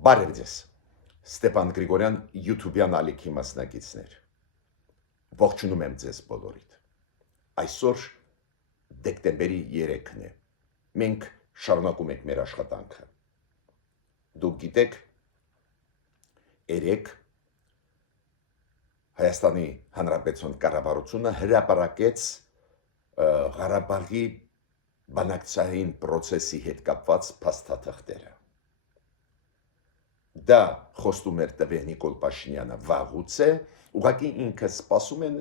Բարև ձեզ, Ստեփան Գրիգորյան YouTube-յան ալիքի մասնակիցներ, ողջունում եմ ձեզ բոլորիդ, այսօր դեկտեմբերի 3-ն է, մենք շարունակում ենք մեր աշխատանքը, դուք գիտեք, երեկ Հայաստանի Հանրապետության կառավարությունը հրապարակեց Ղարաբաղի բանակցային process-ի հետ կապված փաստաթղթերը Դա խոստում էր տվել Նիկոլ Փաշինյանը վաղուց է, ուղղակի ինքը սպասում են,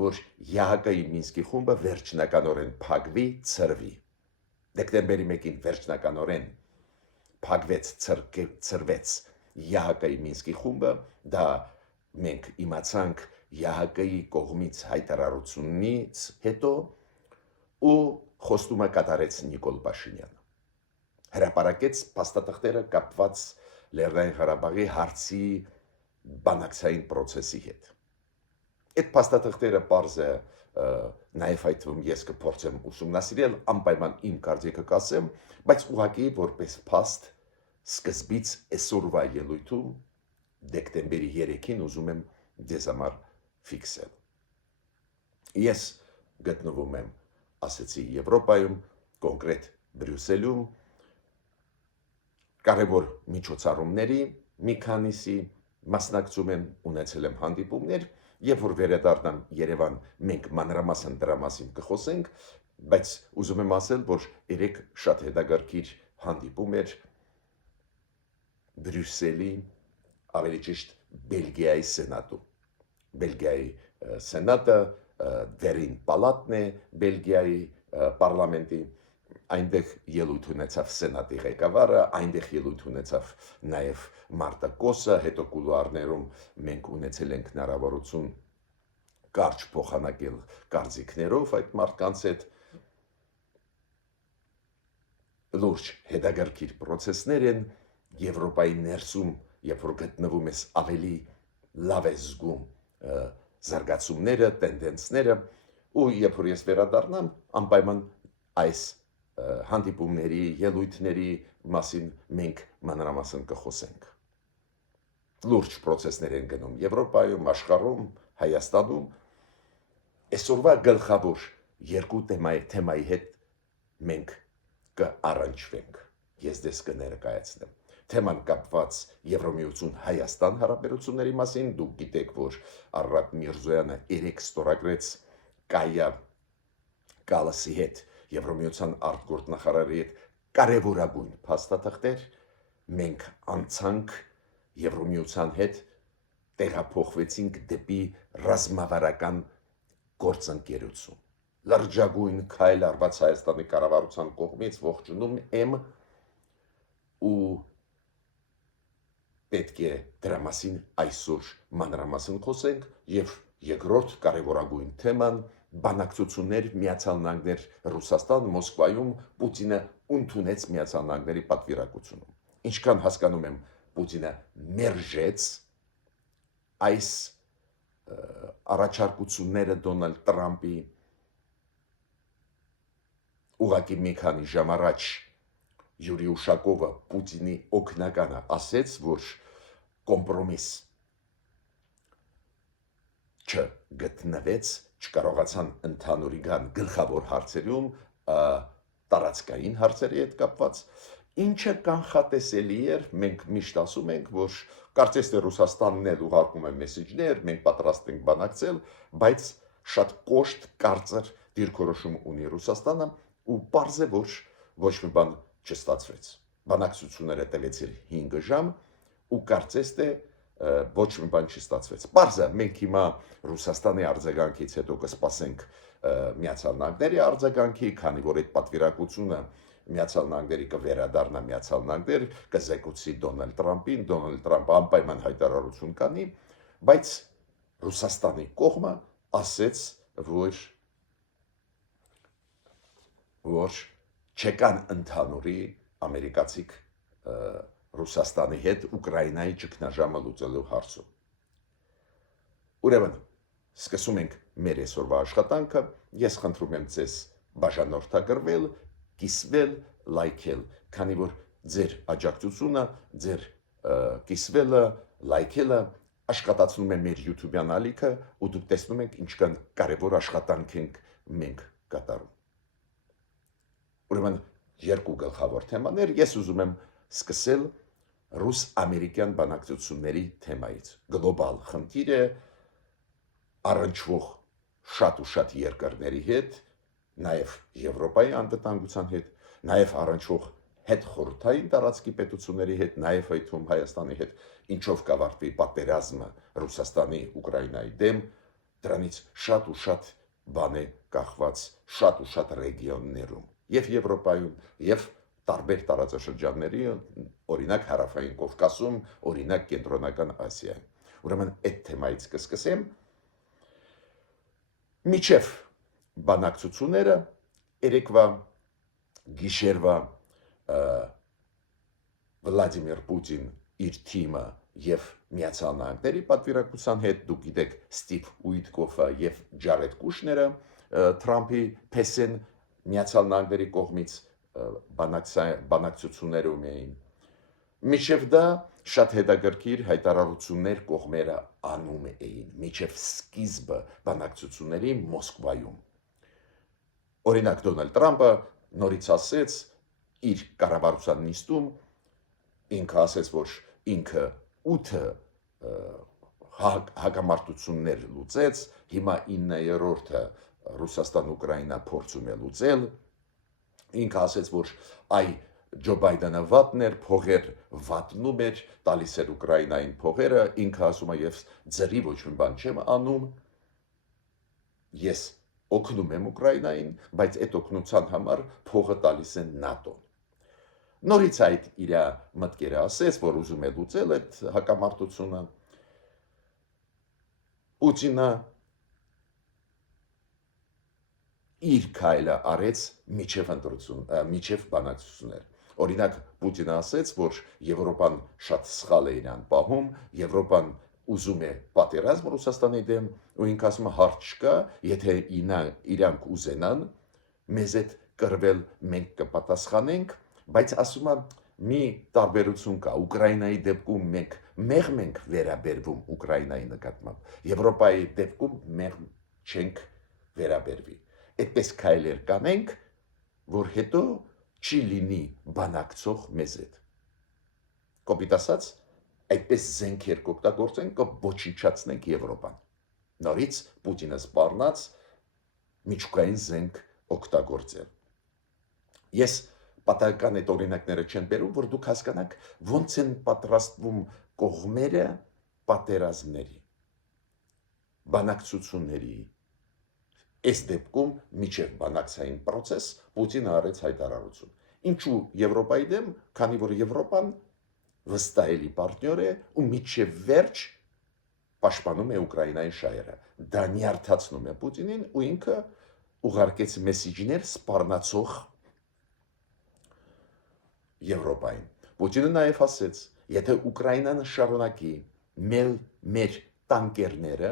որ ՀՀԿ-ի Մինսկի խումբը վերջնականորեն փակվի, ցրվի։ Դեկտեմբերի 1-ին վերջնականորեն փակվեց, ցրվեց ՀՀԿ-ի Մինսկի խումբը, դա մենք իմացանք ՀՀԿ-ի կողմից հայտարարությունից հետո ու խոստումը կատարեց Նիկոլ Փաշինյանը։ Հրապարակեց փաստաթղթերը կապված Լեռնային Ղարաբաղի հարցի բանակցային process-ի հետ։ Այդ փաստաթղթերը պարզ է, նաև այդ թվում ես կփորձեմ ուսումնասիրել, անպայման իմ կարծիքը կասեմ, բայց ուղղակի որպես փաստ սկզբից այսօրվա ելույթում դեկտեմբերի 3-ին ուզում եմ ձեզ համար ֆիքսել։ Ես գտնվում եմ, ասեցի, Եվրոպայում, կոնկրետ Բրյուսելում, կարևոր միջոցառումների մի քանիսի մասնակցում եմ, ունեցել եմ հանդիպումներ, եւ որ վերադառնամ Երևան, մենք մանրամասն դրա մասին կխոսենք, բայց ուզում եմ ասել, որ երեք շատ հետաքրքիր հանդիպում էր Բրյուսելի, ավելի ճիշտ Բելգիայի սենատում։ Բելգիայի սենատը վերին պալատն է Բելգիայի պարլամենտի այնտեղ ելույթ ունեցավ սենատի ղեկավարը, այնտեղ ելույթ ունեցավ նաև Մարտա Կոսը, հետո կուլուարներում մենք ունեցել ենք հնարավորություն կարճ փոխանակել կարծիքներով այդ մարդկանց հետ լուրջ հետաքրքիր process-ներ են Եվրոպայի ներսում, երբ որ գտնվում ես ավելի լավ ես զգում զարգացումները, տենդենսները, ու երբ որ ես վերադառնամ, անպայման այս հանդիպումների, ելույթների մասին մենք մանրամասն կխոսենք։ Լուրջ process-ներ են գնում Եվրոպայում, աշխարհում, Հայաստանում։ Այսօրվա գլխավոր երկու թեմայի հետ մենք կառանջվենք։ Ես դες կներկայացնեմ։ Թեման կապված Եվրոմիություն Հայաստան հարաբերությունների մասին, դուք գիտեք, որ Արարատ Միրզոյանը երեք ստորագրեց Կայա Կալասի հետ Եվրոմիության արտգործնախարարի հետ կարևորագույն փաստաթղթեր, մենք անցանք Եվրոմիության հետ տեղափոխվեցինք դեպի ռազմավարական գործընկերություն։ Լրջագույն քայլ արված Հայաստանի կառավարության կողմից ողջունում եմ ու պետք է դրա մասին այսօր մանրամասն խոսենք եւ երկրորդ կարևորագույն թեման բանակցություններ Միացյալ Նահանգներ Ռուսաստան Մոսկվայում Պուտինը ընդունեց Միացյալ Նահանգների պատվիրակությունում։ Ինչքան հասկանում եմ, Պուտինը մերժեց այս առաջարկությունները Դոնալդ Տրամպի ուղղակի մի քանի ժամ առաջ Յուրի Ուշակովը Պուտինի օգնականը ասեց, որ կոմպրոմիս չգտնվեց, չկարողացան ընդհանուրի գան գլխավոր հարցերում, տարածքային հարցերի հետ կապված, ինչը կանխատեսելի էր, մենք միշտ ասում ենք, որ կարծես թե Ռուսաստանն էլ ուղարկում է մեսեջներ, մենք պատրաստ ենք բանակցել, բայց շատ կոշտ, կարծր դիրքորոշում ունի Ռուսաստանը ու պարզ է, որ ոչ մի բան չստացվեց։ Բանակցությունները տևեցին 5 ժամ ու կարծես թե ոչ մի բան չստացվեց։ Պարզ է, մենք հիմա Ռուսաստանի արձագանքից հետո կսպասենք Միացյալ Նահանգների արձագանքի, քանի որ այդ պատվիրակությունը Միացյալ Նահանգների կվերադառնա Միացյալ Նահանգներ, կզեկուցի Դոնալդ Տրամպին, Դոնալդ Տրամպը անպայման հայտարարություն կանի, բայց Ռուսաստանի կողմը ասեց, որ չկան ընդհանուրի ամերիկացիք Ռուսաստանի հետ Ուկրաինայի ճգնաժամը լուծելու հարցում։ Ուրեմն, սկսում ենք մեր այսօրվա աշխատանքը, ես խնդրում եմ ձեզ բաժանորդագրվել, կիսվել, լայքել, քանի որ ձեր աջակցությունը, ձեր կիսվելը, լայքելը աշխատացնում է մեր YouTube-յան ալիքը ու դուք տեսնում եք ինչքան կարևոր աշխատանք ենք մենք կատարում։ Ուրեմն երկու գլխավոր թեմաներ, ես ուզում եմ սկսել ռուս-ամերիկյան բանակցությունների թեմայից։ Գլոբալ խնդիր է առնչվող շատ ու շատ երկրների հետ, նաև Եվրոպայի անվտանգության հետ, նաև առնչվող հետխորհրդային տարածքի պետությունների հետ, նաև այդ թվում Հայաստանի հետ, ինչով կավարտվի պատերազմը Ռուսաստանի Ուկրաինայի դեմ, դրանից շատ ու շատ բան է կախված շատ ու շատ ռեգիոններում, եւ Եվրոպայում, եւ տարբեր տարածաշրջանների, օրինակ Հարավային Կովկասում, օրինակ Կենտրոնական Ասիայում։ Ուրեմն այդ թեմայից կսկսեմ։ Միջև բանակցությունները երեկվա գիշերվա Վլադիմիր Պուտին իր թիմը եւ Միացյալ Նահանգների պատվիրակության հետ, դուք գիտեք Ստիվ Ուիտկոֆը եւ Ջարեդ Կուշները Թրամփի պես են Միացյալ Նահանգների կողմից բանակցություններում էին։ Միջև դա շատ հետաքրքիր հայտարարություններ կողմերը անում էին, միջև սկիզբը բանակցությունների Մոսկվայում։ Օրինակ Դոնալդ Տրամփը նորից ասեց իր կառավարության նիստում, ինքը ասեց, որ ինքը 8 հակամարտություններ լուծեց, հիմա 9-րդը Ռուսաստան-Ուկրաինա փորձում է լուծել։ Ինքը ասեց, որ այ Ջո Բայդենը վատներ, փողեր վատնում էր, տալիս էր Ուկրաինային փողերը, ինքը ասում է ես ձրի ոչ մի բան չեմ անում, ես օգնում եմ Ուկրաինային, բայց այդ օգնության համար փողը տալիս են ՆԱՏՕ-ն։ Նորից այդ իր մտքերը ասեց, որ ուզում է լուծել այդ հակամարտությունը։ Պուտինը իր քայլը արեց միջև բանակցություններ։ Օրինակ Պուտինը ասեց, որ Եվրոպան շատ սխալ է իրան պահում, Եվրոպան ուզում է պատերազմ Ռուսաստանի դեմ, ու ինքը ասում է հարց չկա, եթե իրանք ուզենան մեզ հետ կռվել, մենք կպատասխանենք, բայց ասում է մի տարբերություն կա, Ուկրաինայի դեպքում մենք մեղմ ենք վերաբերվում Ուկրաինայի նկատմամբ, Եվրոպայի դեպքում մեղմ չենք վերաբերվի։ Այդպես քայլեր կանենք, որ հետո չի լինի բանակցող մեզ հետ։ Կոպիտ ասած, այդպես զենքեր կօգտագործենք, կոչնչացնենք Եվրոպան։ Նորից Պուտինը սպառնաց միջուկային զենք օգտագործել։ Ես պատահական այդ օրինակները չեմ բերում, որ դուք հասկանաք ոնց են պատրաստվում կողմերը պատերազմների, բանակցությունների։ Այս դեպքում միջև բանակցային process Պուտինը արեց հայտարարություն։ Ինչու Եվրոպայի դեմ, քանի որ Եվրոպան վստահելի պարտներ է ու միջև վերջ պաշտպանում է Ուկրաինայի շահերը։ Դա նյարդացնում է Պուտինին ու ինքը ուղարկեց մեսիջներ սպառնացող Եվրոպային։ Պուտինը նաև ասեց, եթե Ուկրաինան շարունակի մեր տանկերները,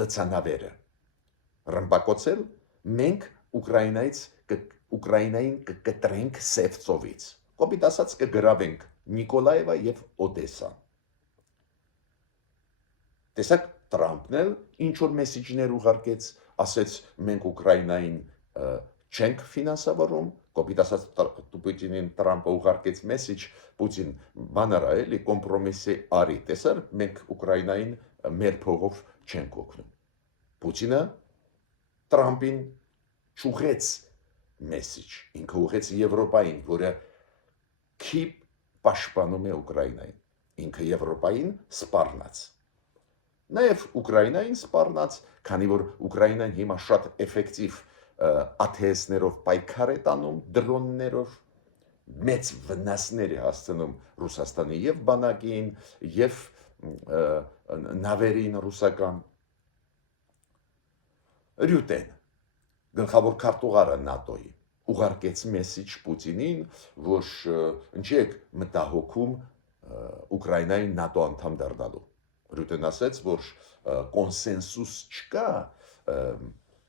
լցանավերը ռմբակոծել, մենք Ուկրաինային կկտրենք Սև ծովից։ Կոպիտ ասած կգրավենք Նիկոլաևա եւ Օդեսա։ Տեսակ Տրամփն էլ ինչ որ մեսիջներ ուղարկեց, ասեց մենք Ուկրաինային չենք ֆինանսավորում, կոպիտ ասած Պուտինին Տրամփը ուղարկեց մեսիջ, Պուտին բանարա էլի կոմպրոմիսի արի, տեսար մենք Ուկրաինային մեր փողով չենք օգնում։ Պուտինը Տրամփին չուղեց մեսիջ, ինքը ուղեց Եվրոպային, որը քիչ պաշտպանում է Ուկրաինային, ինքը Եվրոպային սպառնաց։ Նաև Ուկրաինային սպառնաց, քանի որ Ուկրաինան հիմա շատ էֆեկտիվ ATS-ներով պայքար է տանում, դրոններով, մեծ վնասներ է հասցնում Ռուսաստանի եւ բանակին, եւ նավերին ռուսական։ Ռյուտեն, գլխավոր քարտուղարը ՆԱՏՕ-ի, ուղարկեց մեսիջ Պուտինին, որ ինչի եք մտահոգում Ուկրաինային ՆԱՏՕ անդամ դառնալու։ Ռյուտեն ասաց, որ կոնսենսուս չկա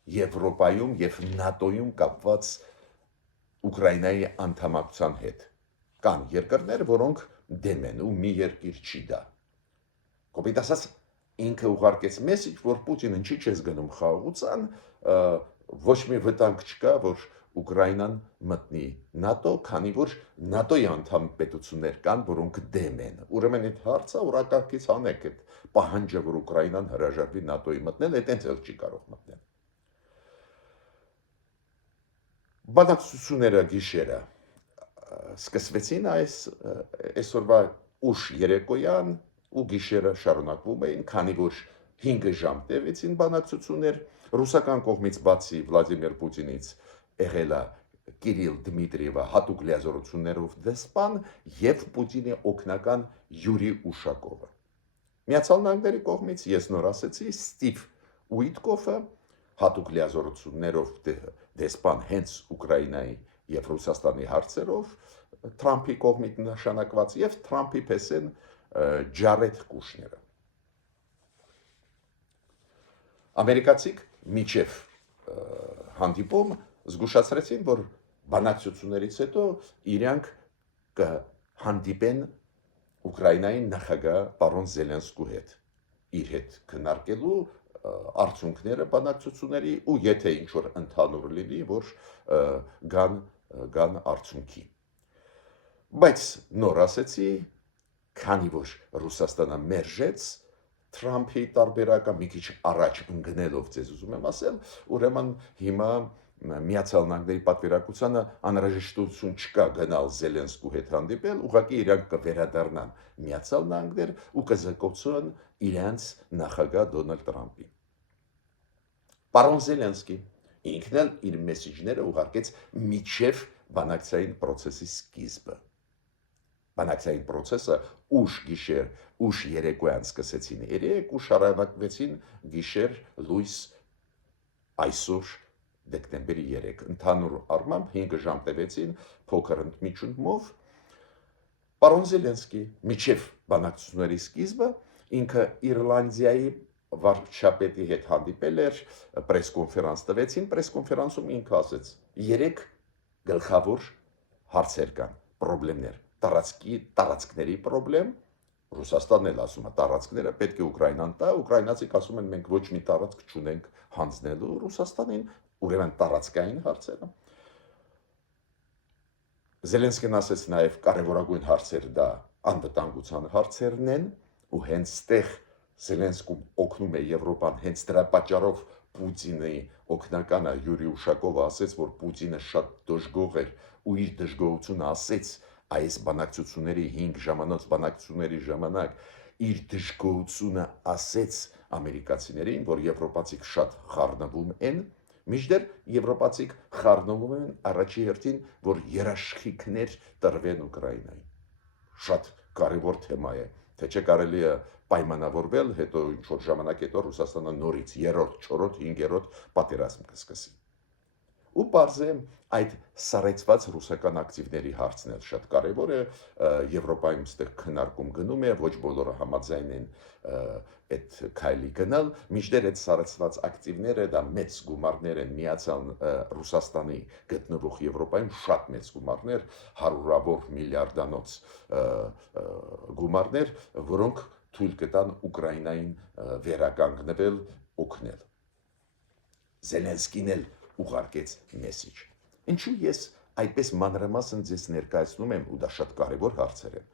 Եվրոպայում եւ ՆԱՏՕ-ում կապված Ուկրաինայի անդամակցության հետ։ Կան երկրներ, որոնք դեմ են ու մի երկիր չի դա։ Կոպիտ ասած ինքը ուղարկեց մեսիջ, որ Պուտինը չի չես գնում խաղաղության, ոչ մի վտանգ չկա, որ Ուկրաինան մտնի ՆԱՏՕ, քանի որ ՆԱՏՕ-ի անդամ պետություններ կան, որոնք դեմ են։ Ուրեմն այդ հարցը օրակարգից հանեք այդ պահանջը, որ Ուկրաինան հրաժարվի ՆԱՏՕ-ի մտնել, այդ էլ չի կարող մտնել։ Բանակցությունները գիշերը սկսվեցին այսօրվա ուշ երեկոյան ու գիշերը շարունակվում էին, քանի որ 5 ժամ տևեցին բանակցություններ, ռուսական կողմից բացի Վլադիմիր Պուտինից եղել է Կիրիլ Դմիտրիևը հատուկ լիազորություններով դեսպան եւ Պուտինի օգնական Յուրի Ուշակովը։ Միացյալ Նահանգների կողմից ես նոր ասեցի Ստիվ Ուիտկոֆը հատուկ լիազորություններով դեսպան հենց Ուկրաինայի եւ Ռուսաստանի հարցերով Թրամփի կողմից նշանակված եւ Թրամփի պես են Ջարեդ Կուշները։ Ամերիկացիք միջև հանդիպում զգուշացրեցին, որ բանակցություններից հետո իրանք կհանդիպեն Ուկրաինայի նախագահ պարոն Զելենսկու հետ, իր հետ քննարկելու արդյունքները բանակցությունների ու եթե ինչ որ ընդհանուր լինի, որ գան արդյունքի։ Բայց նոր ասեցի, քանի որ Ռուսաստանը մերժեց Թրամփի տարբերակը մի քիչ առաջ ընկնելով ձեզ ուզում եմ ասել, ուրեմն հիմա Միացյալ Նահանգների պատվիրակությանը անհրաժեշտություն չկա գնալ Զելենսկու հետ հանդիպել, ուղղակի իրանք կվերադառնան Միացյալ Նահանգներ ու կզեկուցեն իրենց նախագահ Դոնալդ Տրամփին։ Պարոն Զելենսկի ինքն էլ իր մեսիջները ուղարկեց միջև բանակցային process-ի սկիզբը։ Բանակցային process-ը ուշ գիշեր, ուշ երեկոյան սկսեցին 3 ու շարունակվեցին գիշեր լույս այսօր դեկտեմբերի 3, ընդհանուր առմամբ 5 ժամ տևեցին փոքր ընդմիջումով։ Պարոն Զելենսկի միջև բանակցությունների սկիզբը ինքը Իռլանդիայի վարչապետի հետ հանդիպել էր, պրես-կոնֆերանս տվեցին, պրես-կոնֆերանսում ինքը ասեց 3 գլխավոր հարցեր կան, խնդիրներ, տարածքների խնդրեմ, Ռուսաստանն էլ ասում է տարածքները պետք է Ուկրաինան տա, ուկրաինացիք ասում են մենք ոչ մի տարածք չունենք հանձնելու Ռուսաստանին, ուրեմն տարածքային հարցերը։ Զելենսկին ասեց նաև կարևորագույն հարցերը դա անվտանգության հարցերն են ու հենց ստեղ Զելենսկուն օգնում է Եվրոպան, հենց դրա պատճառով Պուտինի օգնականը Յուրի Ուշակովը ասեց, որ Պուտինը շատ դժգոհ էր ու իր դժգոհությունը ասեց այս բանակցությունների 5 ժամանոց բանակցությունների ժամանակ իր դժգոհությունը ասեց ամերիկացիներին, որ եվրոպացիք շատ խառնվում են, մինչդեռ եվրոպացիք խառնվում են առաջի հերթին, որ երաշխիքներ տրվեն Ուկրաինային։ Շատ կարևոր թեմա է, թե չէ կարելի է պայմանավորվել, հետո ինչ որ ժամանակ հետո Ռուսաստանը նորից 3-րդ, 4-րդ, 5-րդ պատերազմ կսկսի։ Ու պարզ է այդ սառեցված ռուսական ակտիվների հարցն էլ շատ կարևոր է, Եվրոպայում ստեղ քննարկում գնում է, ոչ բոլորը համաձայն են այդ քայլի գնալ, մինչդեռ այդ սառեցված ակտիվները դա մեծ գումարներ են միացյալ Ռուսաստանի գտնվող Եվրոպայում շատ մեծ գումարներ, հարյուրավոր միլիարդանոց գումարներ, որոնք թույլ կտան Ուկրաինային վերականգնվել, օգնել։ Զելենսկին էլ ուղարկեց մեսիջ։ Ինչու ես այդպես մանրամասն ձեզ ներկայացնում եմ ու դա շատ կարևոր հարցեր են։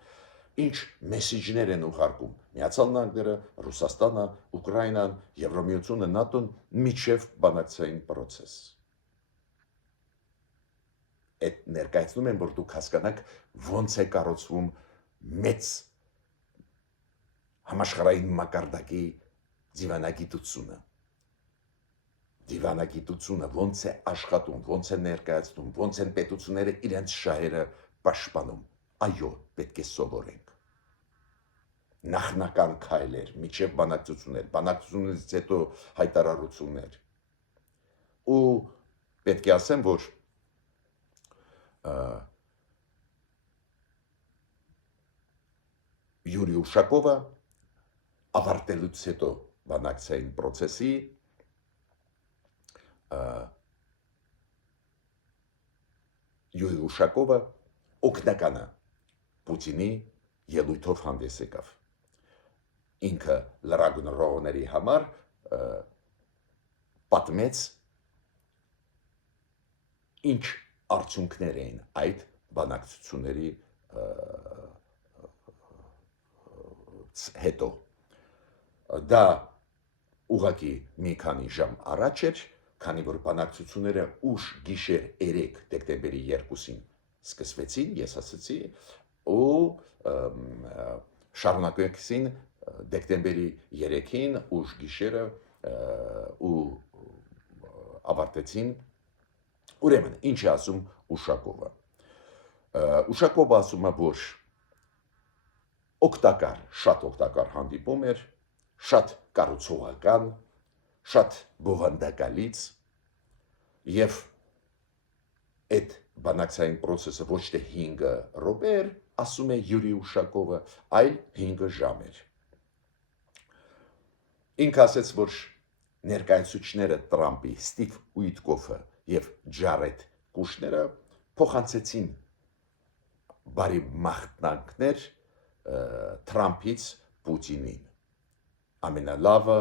Ինչ մեսիջներ են ուղարկում Միացյալ Նահանգները, Ռուսաստանը, Ուկրաինան, Եվրամիությունը, ՆԱՏՕ-ն միջև բանակցային process։ Այդ ներկայացնում եմ, որ դուք հասկանաք ոնց է կառուցվում մեծ համաշխարհային մակարդակի դիվանագիտությունը։ Դիվանագիտությունը ոնց է աշխատում, ոնց է ներկայացնում, ոնց են պետությունները իրենց շահերը պաշտպանում։ Այո, պետք է սովորենք։ Նախնական քայլեր, միջև բանակցություններ, բանակցություններից հետո հայտարարություններ։ Ու պետք է ասեմ, որ Յուրի Ուշակովը ավարտելուց հետո բանակցային process-ի Յուրի Ուշակովը օգնականը Պուտինի ելույթով հանդես եկավ։ Ինքը լրագրողների համար պատմեց ինչ արդյունքներ էին այդ բանակցությունների հետո։ Դա ուղղակի մի քանի ժամ առաջ էր, քանի որ բանակցությունները ուշ գիշեր 3 դեկտեմբերի 2-ին սկսվեցին, ես ասացի, ու շարունակվեցին դեկտեմբերի 3-ին ուշ գիշերը ու ավարտեցին։ Ուրեմն, ինչ է ասում Ուշակովը։ Ուշակովը ասում է, որ օգտակար, շատ օգտակար հանդիպում էր, շատ կառուցողական, շատ բովանդակալից, եւ այդ բանակցային process-ը ոչ թե 5 րոպե էր, ասում է Յուրի Ուշակովը, այլ 5 ժամ էր։ Ինքը ասեց, որ ներկայացուցիչները Տրամպի, Ստիվ Ուիտկոֆը եւ Ջարեդ Կուշները փոխանցեցին բարի մաղթանքներ Տրամպից Պուտինին։ Ամենալավը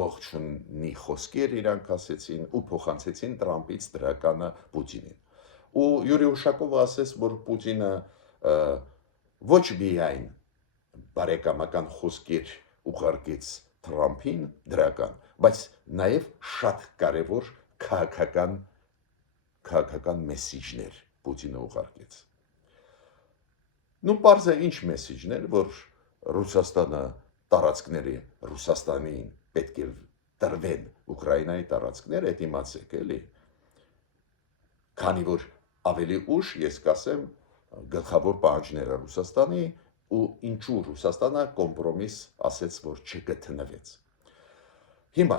ողջունի խոսքեր իրանք ասեցին ու փոխանցեցին Տրամպից դրականը Պուտինին։ Ու Յուրի Ուշակովը ասեց, որ Պուտինը ոչ միայն բարեկամական խոսքեր ուղարկեց Տրամպին դրական, բայց նաև շատ կարևոր քաղաքական մեսիջներ Պուտինը ուղարկեց։ Նու պարզ է ինչ մեսիջներ, որ Ռուսաստանը տարածքների Ռուսաստանին պետք է տրվեն Ուկրաինայի տարածքները, այդ իմացեք էլի։ Քանի որ ավելի ուշ ես կասեմ գլխավոր պահանջները Ռուսաստանի ու ինչու Ռուսաստանը կոմպրոմիս ասեց, որ չգտնվեց։ Հիմա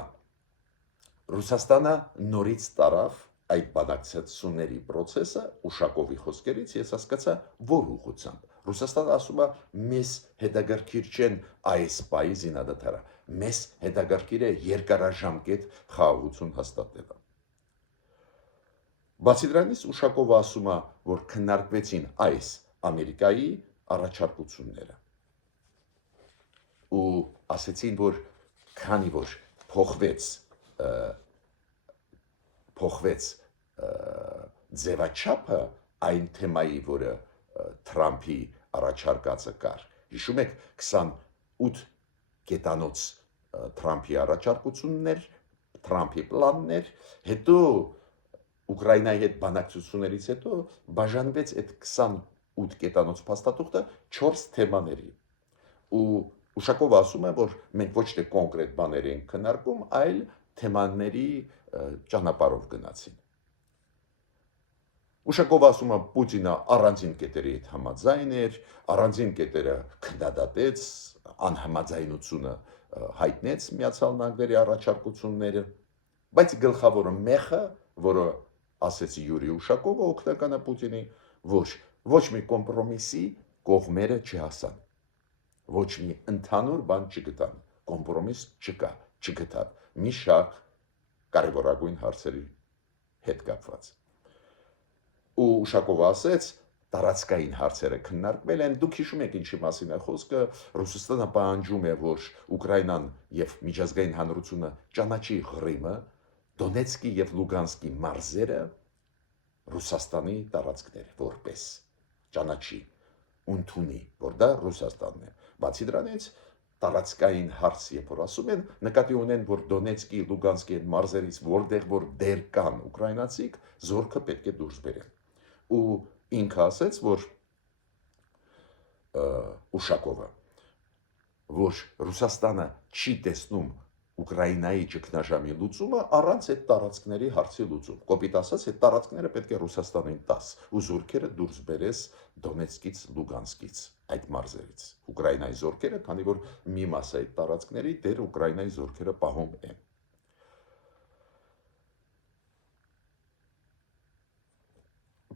Ռուսաստանը նորից տարավ այդ բանակցությունների process-ը Ուշակովի խոսքերից ես հասկացա, որ ուղղությամբ Ռուսաստանը ասում է մեզ հետաքրքիր չեն այս պահի զինադադարը, մեզ հետաքրքիր է երկարաժամկետ խաղաղություն հաստատելը։ Բացի դրանից Ուշակովը ասում է, որ քննարկվեցին այս Ամերիկայի առաջարկությունները ու ասեցին, որ քանի որ փոխվեց ձևաչափը այն թեմայի, որը Թրամփի առաջարկածը կար։ Հիշում եք 28 կետանոց Թրամփի առաջարկություններ, Թրամփի պլաններ, հետո Ուկրաինայի հետ բանակցություններից հետո բաժանվեց այդ 28 կետանոց փաստաթուղթը 4 թեմաների։ Ու Ուշակովը ասում է, որ մենք ոչ թե կոնկրետ բաներ ենք քննարկում, այլ թեմաների ճանապարհով գնացին։ Ուշակովը ասում է, Պուտինը առանձին կետերի հետ համաձայն էր, առանձին կետերը քննադատեց, անհամաձայնությունը հայտնեց Միացյալ Նահանգների առաջարկությունները, բայց գլխավոր մեխը, որը ասեց Յուրի Ուշակովը, օգնականը Պուտինի, ոչ մի կոմպրոմիսի կողմերը չհասան, ոչ մի ընդհանուր բան չգտան, կոմպրոմիս չգտավ, մի շարք կարևորագույն հարցերի հետ կապված։ Ու Ուշակովը ասեց, տարածքային հարցերը քննարկվել են, դուք հիշում եք ինչի մասին է խոսքը, Ռուսաստանը պահանջում է, որ Ուկրաինան եւ միջազգային հանրությունը ճանաչի Ղրիմը, Դոնեցկի եւ Լուգանսկի մարզերը Ռուսաստանի տարածքներ որպես ճանաչի, ընդունի, որ դա Ռուսաստանն է։ Բացի դրանից տարածքային հարց, երբ որ ասում են, նկատի ունեն, որ Դոնեցկի, Լուգանսկի այդ մարզերից որտեղ որ դեր կան ուկրաինացիք, զորքը պետք է դուրս բերեն։ Ու ինքը ասեց, որ Ուշակովը, որ Ռուսաստանը չի տեսնում Ուկրաինայի ճգնաժամի լուծումը առանց այդ տարածքների հարցի լուծում։ Կոպիտ ասած, այդ տարածքները պետք է Ռուսաստանին տաս ու զորքերը դուրս բերես Դոնեցկից, Լուգանսկից, այդ մարզերից։ Ուկրաինայի զորքերը, քանի որ մի մասը այդ տարածքների դեր Ուկրաինայի զորքերը պահում են։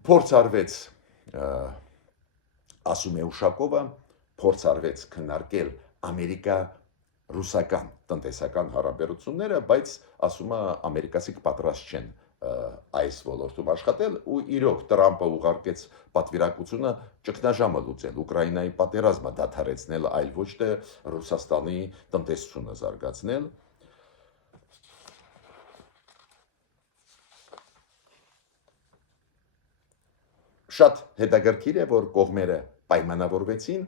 Փորձ արվեց, ասում է Ուշակովը, փորձ արվեց քննարկել Ամերիկա-ռուսական տնտեսական հարաբերությունները, բայց ասում է ամերիկացիք պատրաստ չեն այս ոլորտում աշխատել ու իրոք Տրամպը ուղարկեց պատվիրակությունը ճգնաժամը լուծել, Ուկրաինայի պատերազմը դադարեցնել, այլ ոչ թե Ռուսաստանի տնտեսությունը զարգացնել։ Շատ հետաքրքիր է, որ կողմերը պայմանավորվեցին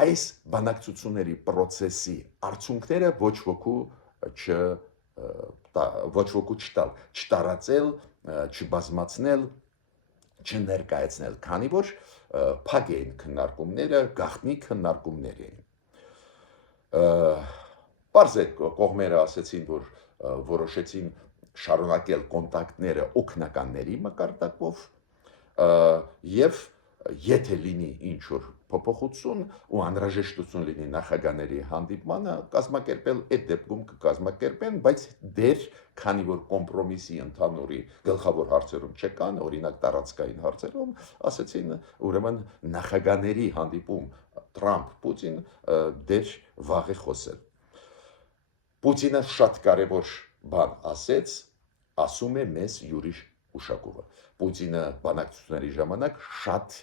այս բանակցությունների process-ի արդյունքները ոչ ոքի չտալ, չտարածել, չբազմացնել, չներկայացնել, քանի որ փակ էին քննարկումները, գաղտնի քննարկումներ էին։ Պարզ է, կողմերը ասեցին, որ որոշեցին շարունակել կոնտակտները օգնականների մակարդակով եւ եթե լինի ինչ-որ փոփոխություն ու անհրաժեշտություն լինի նախագաների հանդիպմանը, կազմակերպել այդ դեպքում կկազմակերպեն, բայց դեր, քանի որ կոմպրոմիսի ընդհանուրի գլխավոր հարցերում չկան, օրինակ տարածքային հարցերում, ասեցին ուրեմն նախագաների հանդիպում Տրամփ-Պուտին դեր վաղ է խոսել։ Պուտինը շատ կարևոր բան ասեց, ասում է մեզ Յուրի Ուշակովը։ Պուտինը բանակցությունների ժամանակ շատ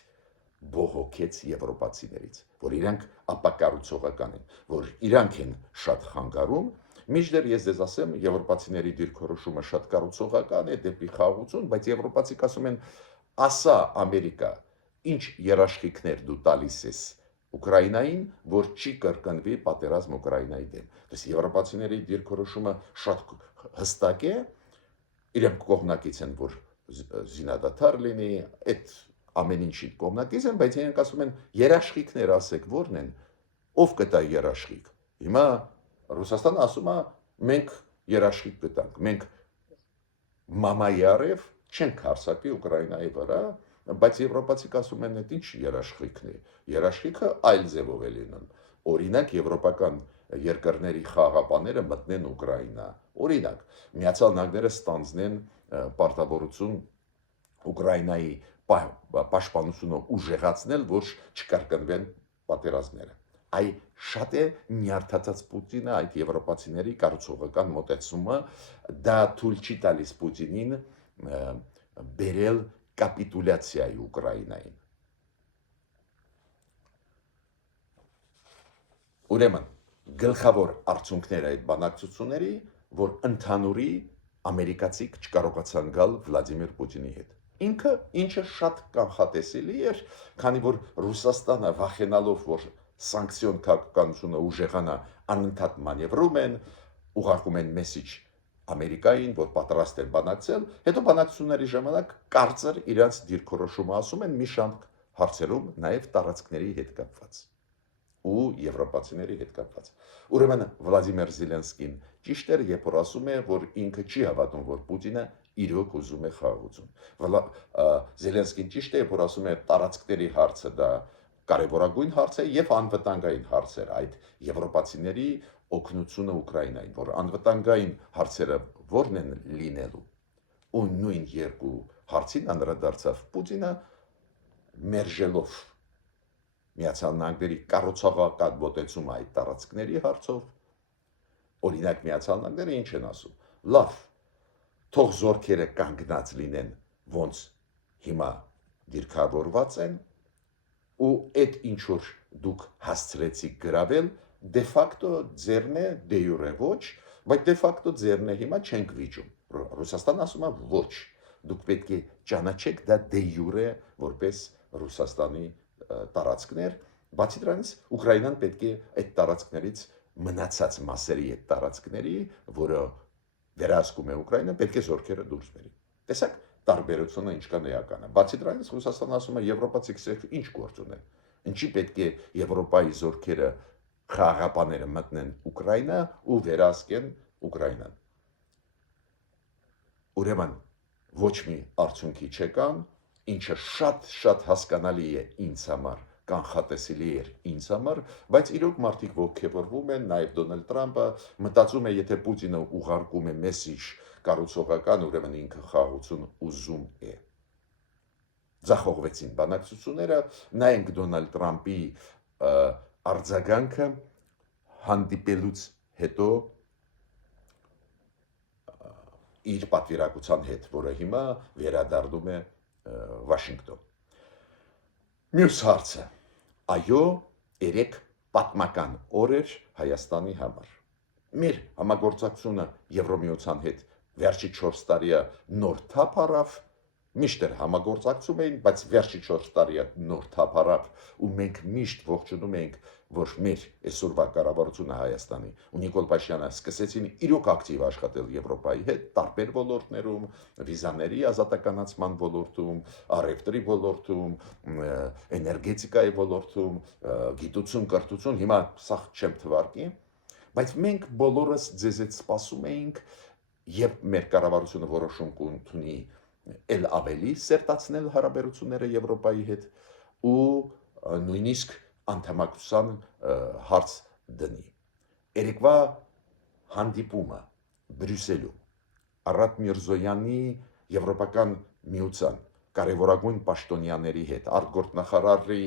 բողոքեց եվրոպացիներից, որ իրանք ապակառուցողական են, որ իրանք են շատ խանգարում, մինչդեռ ես ձեզ ասեմ, եվրոպացիների դիրքորոշումը շատ կառուցողական է դեպի խաղաղություն, բայց եվրոպացիք ասում են, ասա Ամերիկա, ինչ երաշխիքներ դու տալիս ես Ուկրաինային, որ չի կրկնվի պատերազմ Ուկրաինայի դեմ։ Դες եվրոպացիների դիրքորոշումը շատ հստակ է, իրենք կողմնակից են, որ զինադադար լինի, այդ ամեն ինչի կողմնակից են, բայց իրենք ասում են երաշխիքներ ասեք, որն են, ով կտա երաշխիք։ Հիմա Ռուսաստանը ասում է, մենք երաշխիք կտանք, մենք մամայարև չենք հարձակվի Ուկրաինայի վրա, բայց եվրոպացիք ասում են, այդ ինչ երաշխիքն է։ Երաշխիքը այլ ձևով է լինում։ Օրինակ եվրոպական երկրների խաղաղապանները մտնեն Ուկրաինա։ Օրինակ, Միացյալ Նահանգները ստանձնեն պարտավորություն Ուկրաինայի պաշտպանությունը ուժեղացնել, որ չկրկնվեն պատերազմները։ Այ շատ է նյարդացած Պուտինը այդ եվրոպացիների կառուցողական մոտեցումը, դա թույլ չի տալիս Պուտինին բերել կապիտուլյացիայի Ուկրաինային։ Ուրեմն գլխավոր արդյունքները այդ բանակցությունների, որ ընդհանուրի ամերիկացիք չկարողացան գալ Վլադիմիր Պուտինի հետ։ Ինքը ինչը շատ կանխատեսելի էր, քանի որ Ռուսաստանը վախենալով, որ սանկցիոն քաղաքականությունը ուժեղանա, անընդհատ մանևրում են, ուղարկում են մեսիջ Ամերիկային, որ պատրաստ են բանակցել, հետո բանակցությունների ժամանակ կարծր իրանց դիրքորոշումը ասում են մի շարք հարցերում, նաև տարածքների հետ կապված ու եվրոպացիների հետ կապված։ Ուրեմն Վլադիմիր Զելենսկին ճիշտ էր, երբ որ ասում է, որ ինքը չի հավատում, որ Պուտինը իրոք ուզում է խաղաղություն։ Զելենսկին ճիշտ է, երբ որ ասում է տարածքների հարցը դա կարևորագույն հարց է եւ անվտանգային հարցեր, այդ եվրոպացիների օգնությունը Ուկրաինային, որ անվտանգային հարցերը որն են լինելու։ Ու նույն երկու հարցին անդրադարձավ Պուտինը մերժելով Միացյալ Նահանգների կառուցողական մոտեցումը այդ տարածքների հարցով, օրինակ Միացյալ Նահանգները ինչ են ասում, լավ, թող զորքերը կանգնած լինեն, ոնց հիմա դիրքավորված են, ու այդ ինչ որ դուք հասցրեցիք գրավել, դե ֆակտո ձերն է, դե յուրե ոչ, բայց դե ֆակտո ձերն է, հիմա չենք վիճում։ Ռուսաստանը ասում է ոչ, դուք պետք է ճանաչեք դա դե յուրե որպես Ռուսաստանի տարածքներ, բացի դրանից Ուկրաինան պետք է այդ տարածքներից մնացած մասերի այդ տարածքների, որը վերահսկում է Ուկրաինան, պետք է զորքերը դուրս բերի։ Տեսակ տարբերությունը ինչքան էական է։ Բացի դրանից Ռուսաստանը ասում է եվրոպացիք ինչ գործ ունեն։ Ինչի պետք է Եվրոպայի զորքերը խաղաղապանները մտնեն Ուկրաինա ու վերահսկեն Ուկրաինան։ Ուրեմն ոչ մի արդյունքի չկան, ինչը շատ հասկանալի է ինձ համար, կանխատեսելի էր ինձ համար, բայց իրոք մարդիկ ողջևորվում են, նաև Դոնալդ Տրամպը մտածում է, եթե Պուտինը ուղարկում է մեսիջ կառուցողական, ուրեմն ինքը խաղաղություն ուզում է։ Ձախողվեցին բանակցությունները, նայենք Դոնալդ Տրամպի արձագանքը հանդիպելուց հետո իր պատվիրակության հետ, որը հիմա վերադառնում է Վաշինգտոն։ Մյուս հարցը, այո, 3 պատմական օր էր Հայաստանի համար։ Մեր համագործակցությունը Եվրոմիության հետ վերջի 4 տարիա նոր թափ առավ, միշտ էր համագործակցում էին, բայց վերջի 4 տարիա նոր թափ առավ, ու մենք միշտ ողջունում ենք, որ մեր այսօրվա կառավարությունը Հայաստանի ու Նիկոլ Փաշինյանը սկսեցին իրոք ակտիվ աշխատել Եվրոպայի հետ տարբեր ոլորտներում, վիզաների ազատականացման ոլորտում, առևտրի ոլորտում, էներգետիկայի ոլորտում, գիտություն, կրթություն, հիմա սա չեմ թվարկի, բայց մենք բոլորս ձեզից սպասում էինք, երբ մեր կառավարությունը որոշում կընդունի էլ ավելի սերտացնել հարաբերությունները Եվրոպայի հետ ու նույնիսկ անդամակցության հարց դնի։ Երեկվա հանդիպումը Բրյուսելում Արադ Միրզոյանի Եվրոպական միության կարևորագույն պաշտոնյաների հետ, արտգործնախարարի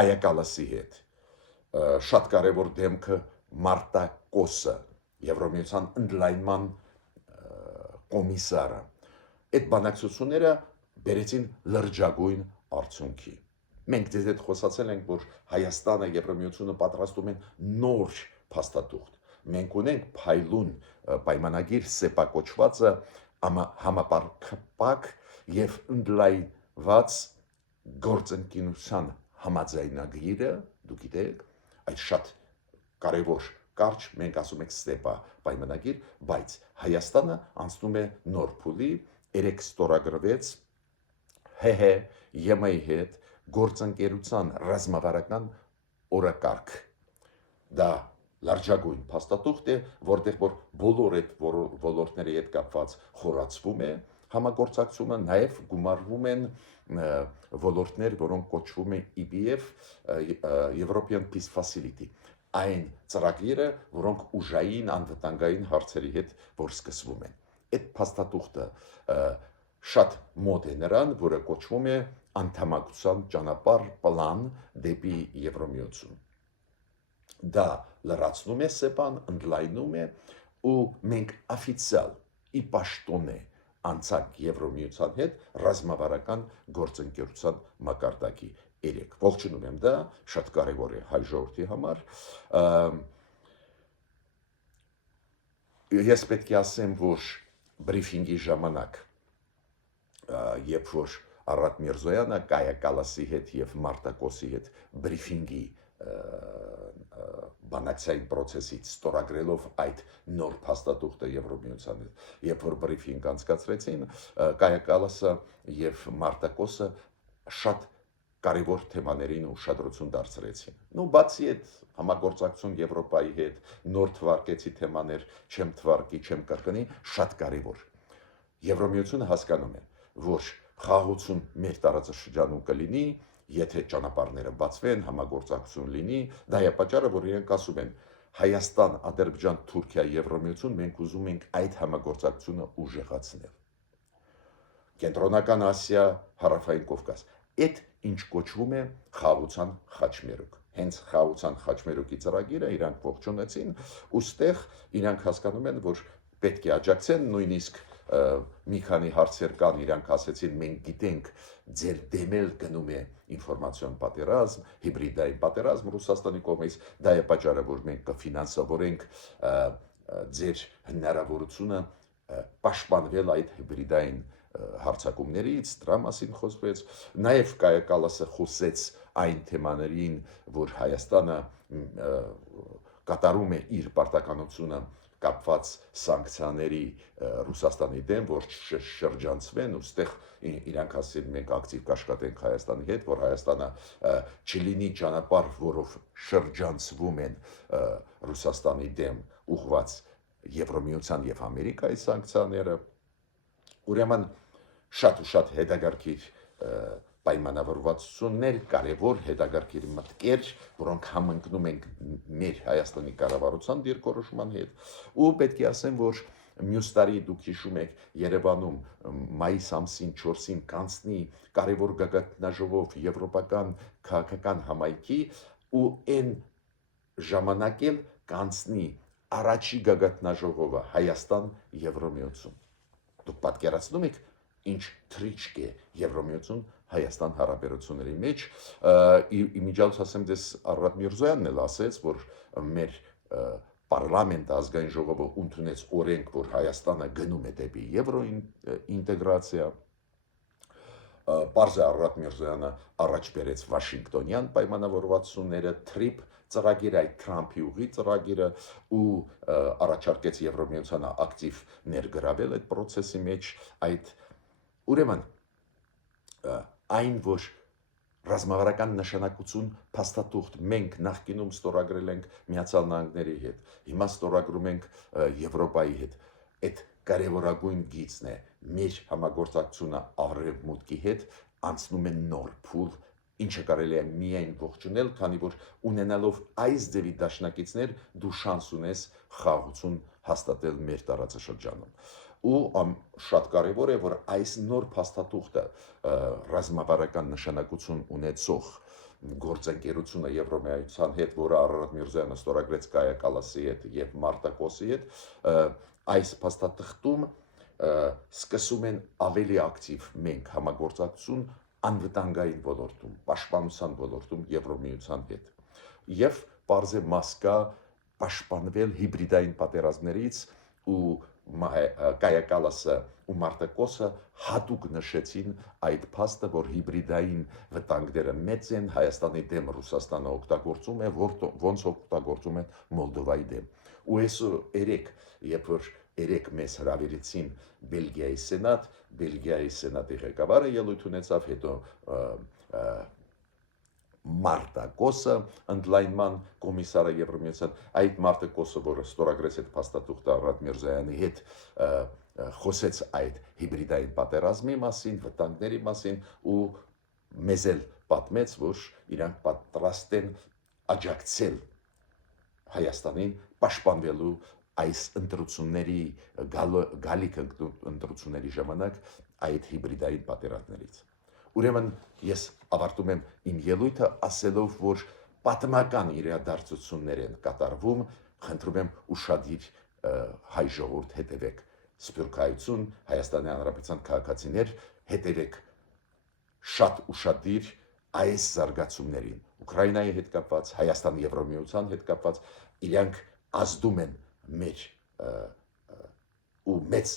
Կայա Կալասի հետ, շատ կարևոր դեմքը Մարտա Կոսը, Եվրոմիության ընդլայնման կոմիսարը, այդ բանակցությունները բերեցին լրջագույն արդյունքի։ Մենք ձեզ հետ խոսացել ենք, որ Հայաստանը Եվրոմիությունը պատրաստում են նոր փաստաթուղթ։ Մենք ունենք փայլուն պայմանագիր սեպակոչվածը համապարփակ եւ ընդլայնված գործընկերության համաձայնագիրը, դուք գիտեք, այդ շատ կարևոր կարճ, մենք ասում ենք ստեպա պայմանագիր, բայց Հայաստանը անցնում է նոր փուլի, 3 ստորագրվեց ՀՀ ԵՄ-ի հետ գործընկերության ռազմավարական օրակարգ։ Դա լրջագույն փաստաթուղթ է, որտեղ որ բոլոր այդ ոլորտների հետ կապված խորացվում է համագործակցումը, նաև գումարվում են ոլորտներ, որոնք կոչվում են EPF, European Peace Facility, այն ծրագիրը, որոնք ուժային անվտանգային հարցերի հետ որ սկսվում են։ Այդ փաստաթուղթը շատ մոտ է նրան, որը կոչվում է անդամակցության ճանապարհ պլան դեպի Եվրոմիություն։ Դա լրացնում է ՍԵՊԱ-ն, ընդլայնում է, ու մենք օֆիցիալ ի պաշտոնե անցանք Եվրոմիության հետ ռազմավարական գործընկերության մակարդակի 3։ Ողջունում եմ դա, շատ կարևոր է հայ ժողովրդի համար։ Ես պետք է ասեմ, որ բրիֆինգի ժամանակ, երբ որ Արադ Միրզոյանը Կայա Կալասի հետ եւ Մարտա Կոսի հետ բրիֆինգի բանակցային process-ից ստորագրելով այդ նոր փաստաթուղթը Եվրոմիության հետ, երբ որ բրիֆինգ անցկացրեցին, Կայա Կալասը եւ Մարտա Կոսը շատ կարևոր թեմաներին ուշադրություն դարձրեցին։ Նու բացի այդ համագործակցություն Եվրոպայի հետ, նոր թվարկեցի թեմաներ, չեմ թվարկի, չեմ կրկնի, շատ կարևոր։ Եվրոմիությունը հասկանում է, որ խաղաղություն մեր տարածաշրջանում կլինի, եթե ճանապարհները բացվեն, համագործակցություն լինի, դա է պատճառը, որ իրենք ասում են Հայաստան, Ադրբեջան, Թուրքիա, Եվրոմիություն, մենք ուզում ենք այդ համագործակցությունը ուժեղացնել։ Կենտրոնական Ասիա, Հարավային Կովկաս, այդ ինչ կոչվում է խաղաղության խաչմերուկ։ Հենց խաղաղության խաչմերուկի ծրագիրը իրանք ողջունեցին, ուստեղ իրանք հասկանում են, որ պետք է աջակցեն, նույնիսկ մի քանի հարցեր կան, իրանք ասեցին, մենք գիտենք, ձեր դեմել գնում է ինֆորմացիոն պատերազմ, հիբրիդային պատերազմ Ռուսաստանի կողմից, դա է պատճառը, որ մենք կֆինանսավորենք ձեր հնարավորությունը պաշտպանվել այդ հիբրիդային հարցակումներից, դրա մասին խոսվեց, նաև Կայա Կալասը խոսեց այն թեմաներին, որ Հայաստանը կատարում է իր պարտականությունը կապված սանկցիաների Ռուսաստանի դեմ, որ շրջանցվեն, ուստեղ իրանք ասել մենք ակտիվ կաշխատենք Հայաստանի հետ, որ Հայաստանը չլինի ճանապարհ, որով շրջանցվում են Ռուսաստանի դեմ ուղղված Եվրոմիության եւ Ամերիկայի սանկցիաները։ Ուրեմն շատ ու շատ հետագարկիր պայմանավորվածություններ, կարևոր հետագարկիր մտքեր, որոնք համընկնում են մեր Հայաստանի կառավարության դիրքորոշման հետ, ու պետք է ասեմ, որ մյուս տարի դուք հիշում եք Երևանում մայիս ամսին 4-ին կանցնի կարևոր գագաթնաժողով եվրոպական քաղաքական համայնքի ու այն ժամանակ էլ կանցնի առաջի գագաթնաժողովը Հայաստան Եվրոմիություն։ Դուք պատկերացնում եք ինչ թրիչք է Եվրոմիություն Հայաստան հարաբերությունների մեջ, իմիջիալս ասեմ դες Արարատ Միրզոյանն էլ ասեց, որ մեր պարլամենտը ազգային ժողովը ընդունեց օրենք, որ Հայաստանը գնում է դեպի եվրոինտեգրացիա, Պարզ է Արարատ Միրզոյանը առաջ բերեց Վաշինգտոնյան պայմանավորվածությունները, TRIP ծրագիրը, այդ Թրամփի ուղի ծրագիրը ու առաջարկեց Եվրոմիությանը ակտիվ ներգրավել այդ process-ի մեջ, այդ ուրեմն այն որ ռազմավարական նշանակություն փաստաթուղթ մենք նախկինում ստորագրել ենք Միացյալ Նահանգների հետ, հիմա ստորագրում ենք Եվրոպայի հետ, այդ կարևորագույն գիծն է, մեր համագործակցությունը արևմուտքի հետ անցնում է նոր փուլ, ինչը կարելի է միայն ողջունել, քանի որ ունենալով այս ձևի դաշնակիցներ դու շանս ունես խաղաղություն հաստատել մեր տարածաշրջանում։ Ու շատ կարևոր է, որ այս նոր փաստաթուղթը ռազմավարական նշանակություն ունեցող գործընկերությունը Եվրոմիության հետ, որը Արարատ Միրզոյանը ստորագրեց Կայա Կալասի հետ եւ Մարտա Կոսի հետ, այս փաստաթղթում սկսում են ավելի ակտիվ մենք համագործակցություն անվտանգային ոլորտում, պաշտպանության ոլորտում Եվրոմիության հետ։ Եվ պարզ է մաս կա պաշտպանվել հիբրիդային պատերազմներից ու Կայա Կալասը ու Մարտա Կոսը հատուկ նշեցին այդ փաստը, որ հիբրիդային վտանգները մեծ են, Հայաստանի դեմ Ռուսաստանը օգտագործում է, ոնց օգտագործում են Մոլդովայի դեմ։ Ու այսօր երբ որ մեզ հրավիրեցին Բելգիայի սենատի ղեկավարը ելույթ ունեցավ, հետո Մարտա Կոսը, ընդլայնման կոմիսարը Եվրոմիության, այդ Մարտա Կոսը, որը ստորագրեց այդ փաստաթուղթը Արարատ Միրզոյանի հետ, խոսեց այդ հիբրիդային պատերազմի մասին, վտանգների մասին ու մեզ էլ պատմեց, որ իրանք պատրաստ են աջակցել Հայաստանին պաշտպանվելու այս ընտրությունների գալիք ընտրությունների ժամանակ այդ հիբրիդային պատերազմներից։ Ուրեմն ես ավարտում եմ իմ ելույթը ասելով, որ պատմական իրադարձություններ են կատարվում, խնդրում եմ ուշադիր հայ ժողովուրդ հետևեք, Սփյուռքայություն, Հայաստանի Հանրապետության քաղաքացիներ, հետևեք շատ ուշադիր այս զարգացումներին, Ուկրաինայի հետ կապված, Հայաստանի Եվրոմիության հետ կապված, իրանք ազդում են մեր ու մեծ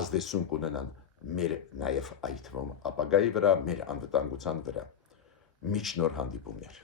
ազդեցություն կունենան մեր նաև այդ թվում ապագայի վրա, մեր անվտանգության վրա։ Մինչ նոր հանդիպումներ։